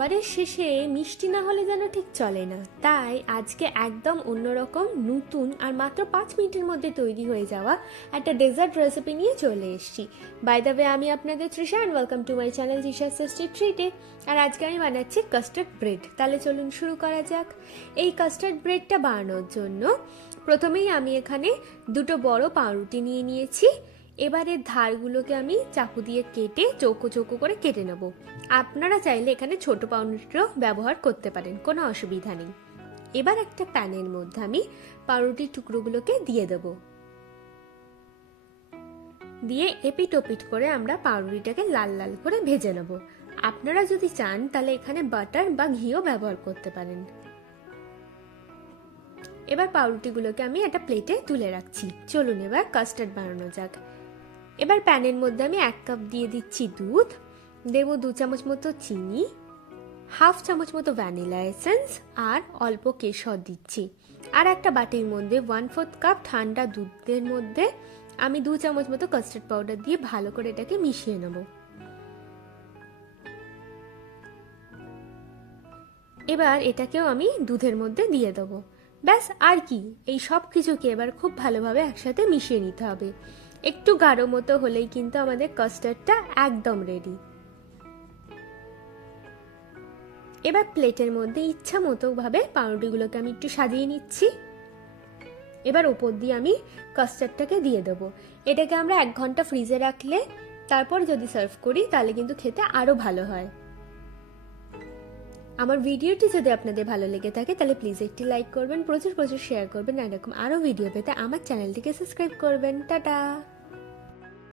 খাবারের শেষে মিষ্টি না হলে যেন ঠিক চলে না, তাই আজকে একদম অন্যরকম নতুন আর মাত্র 5 মিনিটের মধ্যে তৈরি হয়ে যাওয়া একটা ডেজার্ট রেসিপি নিয়ে চলে এসেছি। বাই দ্য ওয়ে, আমি আপনাদের Trisha and welcome to my channel Trisha's tasty ট্রিটে। আর আজকে আমি বানাচ্ছি কাস্টার্ড ব্রেড। তাহলে চলুন শুরু করা যাক। এই কাস্টার্ড ব্রেডটা বানানোর জন্য প্রথমেই আমি এখানে দুটো বড় পাউরুটি নিয়ে নিয়েছি। এবারের ধারগুলোকে আমি চাকু দিয়ে কেটে চৌকো চৌকো করে কেটে নেব। আপনারা চাইলে এখানে ছোট পাউরুটিও ব্যবহার করতে পারেন, কোনো অসুবিধা নেই। এবার একটা প্যানের মধ্যে আমি পাউরুটির টুকরোগুলোকে দিয়ে দেব। দিয়ে এপিট ওপিট করে আমরা পাউরুটিটাকে লাল লাল করে ভেজে নেব। আপনারা যদি চান তাহলে এখানে বাটার বা ঘিও ব্যবহার করতে পারেন। এবার পাউরুটিগুলোকে আমি একটা প্লেটে তুলে রাখছি। চলুন এবার কাস্টার্ড বানানো যাক। এবার প্যানের মধ্যে আমি 1 কাপ দিয়ে দিচ্ছি দুধ, দেব 2 চামচ মতো চিনি, হাফ চামচ মতো ভ্যানিলা এসেন্স আর অল্প কেশর দিচ্ছি। আর একটা বাটির মধ্যে 1/4 কাপ ঠান্ডা দুধের মধ্যে আমি 2 চামচ মতো কাস্টার্ড পাউডার দিয়ে ভালো করে এটাকে মিশিয়ে নেব। এবার এটাকেও আমি দুধের মধ্যে দিয়ে দেবো। ব্যাস, আর কি, এই সব কিছুকে এবার খুব ভালোভাবে একসাথে মিশিয়ে নিতে হবে। একটু গাঢ় মতো হলেই কিন্তু আমাদের কাস্টার্ডটা একদম রেডি। এবার প্লেটের মধ্যে ইচ্ছা মতো ভাবে পাউরুটিগুলোকে আমি একটু সাজিয়ে নিচ্ছি। এবার ওপর দিয়ে আমি কাস্টার্ডটাকে দিয়ে দেবো। এটাকে আমরা 1 ঘন্টা ফ্রিজে রাখলে তারপর যদি সার্ভ করি তাহলে কিন্তু খেতে আরো ভালো হয়। আমার ভিডিওটি যদি আপনাদের ভালো লেগে থাকে তাহলে প্লিজ একটি লাইক করবেন, প্রচুর প্রচুর শেয়ার করবেন, আর এরকম আরো ভিডিও পেতে আমার চ্যানেলটিকে সাবস্ক্রাইব করবেন। টাটা।